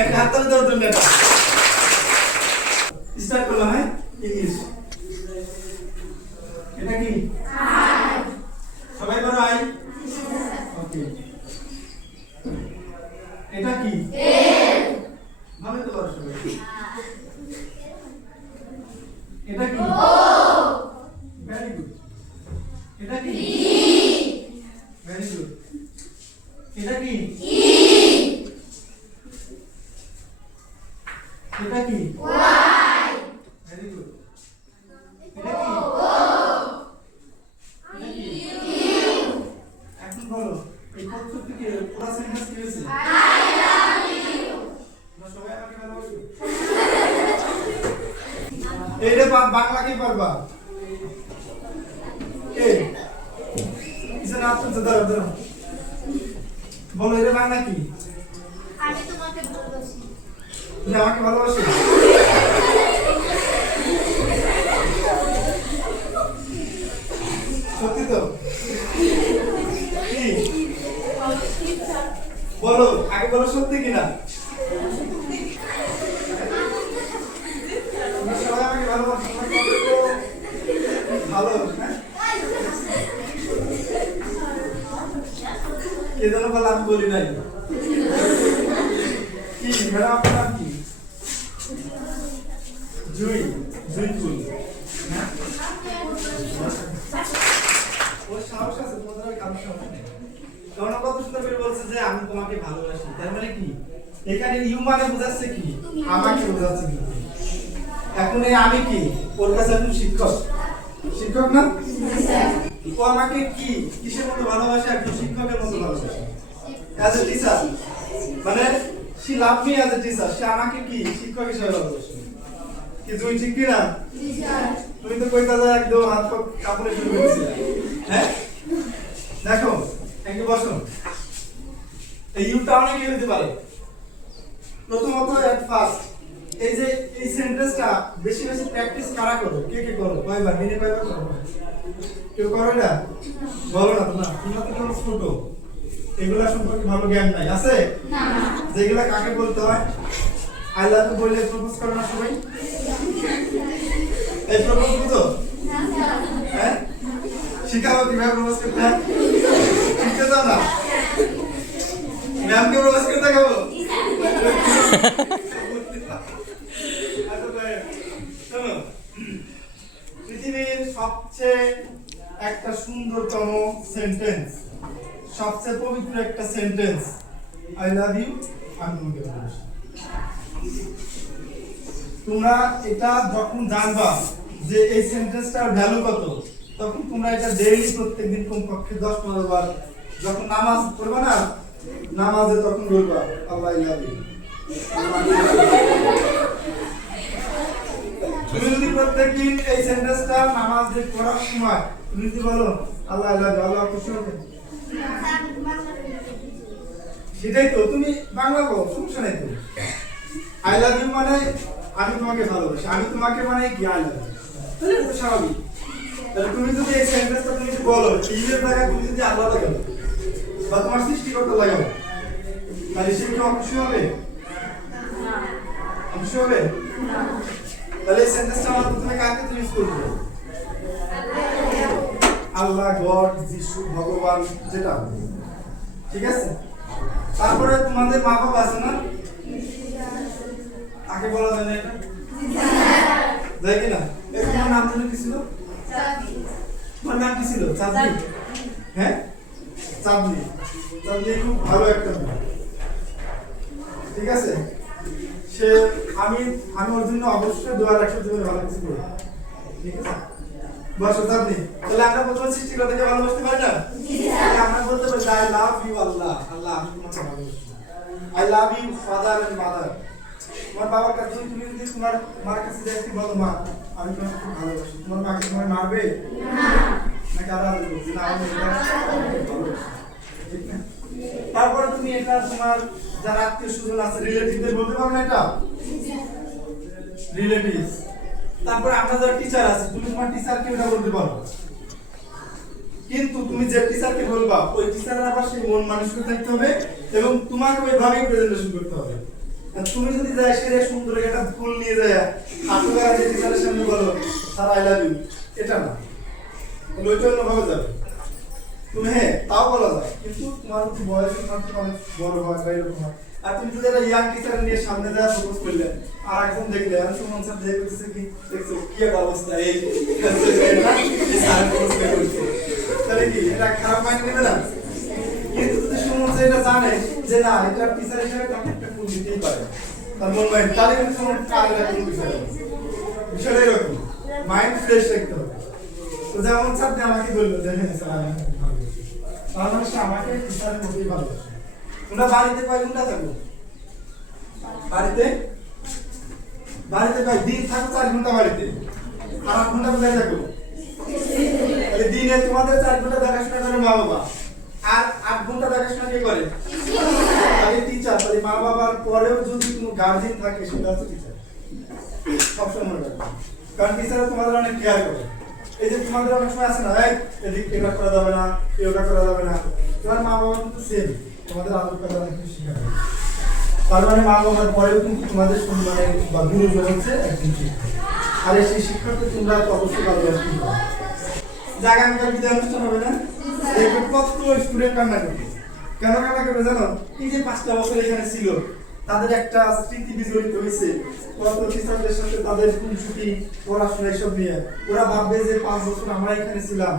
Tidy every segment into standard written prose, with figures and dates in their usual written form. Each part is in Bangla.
একটা হাত তালি দেওয়ার জন্য এটা স্টার্ট করলাম। হ্যাঁ, ইংলিশ। এটা কি আই? সবাই বলো আই। ওকে। এটা কি এল? ভালো তো বলো সবাই। এটা কি ও? Very good. এটা কি ই? Very good. এটা কি ই? এটা কি ওয়াই? Very good. এটা কি ও? এটা কি ইউ? এখন বলো এই কত থেকে পুরো সেন্টেন্স কি হয়েছে? I love you. তোমরা সবাই আমাকে ভালোবাসো? এইটা বাংলা কি পারবা? কে কিসে নাম তো দাঁড়াও দাঁড়াও, বলো এটা বাংলা কি? আমি তোমাকে ভালোবাসি। তুমি আমাকে ভালোবাসো? সত্যি তো? কি বলো, আগে বলো সত্যি কিনা? তোমরা সবাই আমাকে ভালোবাসো, তোমরা কত ভালো। হ্যাঁ, কে যেন বলে আমি বলি নাই। কি ম্যাডাম আপনার নাম কি? জুই, জুই ফুল। হ্যাঁ, ও সাহস আছে, তোমাদের আর কারোর সাহস নেই। কারণ কত সুন্দর করে বলছে যে আমি তোমাকে ভালোবাসি, তার মানে কি এখানে ইউ মানে বোঝাচ্ছে কি আমাকে বোঝাচ্ছে কি। এখন এই আমি কি ওর কাছে এখন শিক্ষক, শিক্ষক না? ও আমাকে কি কিসের মতো ভালোবাসে? একজন শিক্ষকের মতো ভালোবাসে, অ্যাজ এ টিচার। মানে she love me as a teacher, সে আমাকে কি শিক্ষক হিসেবে ভালোবাসে। কি তুই ঠিক কি না? তুমি তো কইতা যা একদম হাত পা কাপড়ে শুরু করেছিলে। হ্যাঁ, দেখো একটু বসো। এই ইউটা অনেক কি হতে পারে। প্রথমত এট ফার্স্ট এই যে এই সেন্টেন্সটা বেশি বেশি প্র্যাকটিস কারা করো? কে কে করো? কয়বার দিনে কয়বার করো? কেউ করো না? বলো না তোমরা, তোমরা তো কেউ ছোট, এগুলা সম্পর্কে ভালো জ্ঞান নাই আছে না। যেগুলা কাকে বলতে হয়? আই লাভ ইউ বললে প্রপোজ করো না সবাই? এই প্রপোজ বুঝো? হ্যাঁ, শিখাবো কিভাবে প্রপোজ করতে হয়? শিখতে চাও না? ম্যামকে প্রপোজ করতে দেখাবো? শোনো, পৃথিবীর সবচেয়ে একটা সুন্দরতম সেন্টেন্স, সবচেয়ে পবিত্র একটা সেন্টেন্স আই লাভ ইউ, আমি তোমাকে ভালোবাসি। তোমরা এটা যখন জানবা যে এই সেন্টেন্সটার ভ্যালু কত, তখন তোমরা এটা ডেইলি প্রত্যেকদিন কমপক্ষে 10-15 বার যখন নামাজ পড়বা না, নামাজে তখন বলবা আল্লাহ আই লাভ ইউ। তুমি যদি প্রত্যেকদিন এই সেন্টেন্সটা নামাজে পড়ার সময় তুমি যদি বলো আল্লাহ আই লাভ ইউ, আল্লাহ খুশি হবে। সেটাই তো, তুমি বাংলা বলো, সমস্যা নাই তো। আই লাভ ইউ মানে আমি তোমাকে ভালোবাসি, আমি তোমাকে মানে কি আই লাভ ইউ, তাহলে এটা স্বাভাবিক। তাহলে তুমি যদি এই সেন্টেন্সটা তুমি যদি বলো, ইংরেজ জায়গায় তুমি যদি আল্লাহ লাগাও বা তোমার সৃষ্টিকর্তা লাগাও, তাহলে সে কি খুশি হবে? খুশি হবে? তাহলে এই সেন্টেন্সটা আমার প্রথমে কাকে তুমি ইউজ করবে? আল্লাহ, গড, যিশু, ভগবান, যেটা, ঠিক আছে? তারপরে তোমাদের মা বাবা আছে না, তাকে বলা যায় না এটা? যায় কি না? এই তোমার নাম যেন কি ছিল? তোমার নাম কি ছিল? চাঁদনি। হ্যাঁ, চাঁদনি। চাঁদনি খুব ভালো একটা মেয়ে, ঠিক আছে? সে আমি ওর জন্য অবশ্যই দোয়া রাখবো, তুমি ভালো কিছু করবে, ঠিক আছে? বসো চাঁদনি। তাহলে আমরা প্রথমে সৃষ্টিকর্তাকে ভালোবাসতে পারি না? আমরা বলতে পারি আই লাভ ইউ আল্লাহ, আল্লাহ আমি তোমাকে ভালোবাসি। I love you father and mother, তোমার বাবার কাছে তুমি যদি তোমার মার কাছে যাইতে বলো মা আমি তোমাকে খুব ভালোবাসি, তোমার মাকে তোমার মারবে না, নাকি আলাদা করবে না? আমি ঠিক না? তারপরে তুমি এটা তোমার যারা আত্মীয় স্বজন আছে রিলেটিভদের বলতে পারো না এটা? রিলেটিভস। তারপরে আমরা যারা টিচার আছি, তুমি তোমার টিচারকে এটা বলতে পারো, কিন্তু তুমি যে টিচারকে বলবা ওই টিচারের আবার সেই মন মানসিকতা থাকতে হবে এবং তোমাকে ওইভাবেই প্রেজেন্টেশন করতে হবে। আর তুমি যদি যাই সেরে সুন্দর একটা ফুল নিয়ে যায় হাঁটু গাড়ি যে টিচারের সামনে বলো স্যার আই লাভ ইউ, এটা না, ওইটা অন্যভাবে যাবে। তুমি হ্যাঁ তাও বলা যায়, কিন্তু তোমার বয়স অনেক বড় হয় বা এরকম হয়। আর তুমি যদি একটা ইয়াং টিচার নিয়ে সামনে দেওয়া প্রপোজ করলে আর একজন দেখলে আর তোমার স্যার দেখে বলতেছে কি দেখছো কি একটা অবস্থা এই স্যার প্রপোজ করছে, তাহলে কি এটা খারাপ মাইন্ড নেবে না? কিন্তু যদি সুমন স্যার এটা জানে যে না এটা টিচার হিসেবে তাকে একটা ফুল দিতেই পারে, তার মন মাইন্ড, তাহলে কিন্তু সুমন কাজে রাখতে বিষয় বিষয়টা এরকম মাইন্ড ফ্রেশ রাখতে হবে। তো যেমন স্যার আমাকে বললো যে হ্যাঁ স্যার আমি আপনাকে ভালোবাসি, তার মানে সে আমাকে টিচারের মতোই ভালোবাসে। তোমরা বাড়িতে কয় ঘন্টা থাকো? বাড়িতে প্রায় দিন থাকো 4 ঘন্টা বাড়িতে, আর 8 ঘন্টা কোথায় থাকো? তাহলে দিনে তোমাদের 4 ঘন্টা দেখাশোনা করে মা বাবা, আর 8 ঘন্টা দেখাশোনা কে করে? তাহলে টিচার। তাহলে মা বাবার পরেও যদি কোনো গার্জিয়ান থাকে সেটা হচ্ছে টিচার, সবসময় মনে রাখবে, কারণ টিচাররা তোমাদের অনেক কেয়ার করে। এই যে তোমাদের অনেক সময় আছে না এই এদিক এটা করা যাবে না, এটা করা যাবে না, তোমার মা বাবা কিন্তু সেম তোমাদের আদর করে অনেক কিছু শেখাবে। তার মানে মা বাবার পরেও কিন্তু তোমাদের সম্মানে বা গুরুজন হচ্ছে একজন শিক্ষক, আর এই সেই শিক্ষককে তোমরা তো অবশ্যই ভালোবাসতে হবে। যে আগামীকাল বিদায় অনুষ্ঠান হবে না, দেখবে কত স্টুডেন্ট কান্না করবে। কেন কান্না করবে জানো? এই যে 5টা বছর এখানে ছিল, তাদের একটা স্মৃতি বিজড়িত হয়েছে কত টিচারদের সাথে, তাদের খুনসুটি পড়াশোনা এসব নিয়ে। ওরা ভাববে যে 5 বছর আমরা এখানে ছিলাম,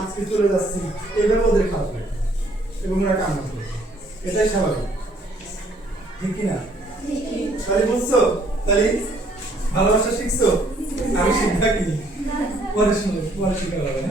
আজকে চলে যাচ্ছি, এইভাবে ওদের খারাপ লাগে এবং ওরা কান্না করবে। এটাই স্বাভাবিক, ঠিক কিনা? তাহলে বুঝছো? তাহলে ভালোবাসা শিখছো? আমি শিখবা কি পরে শিখা হবে।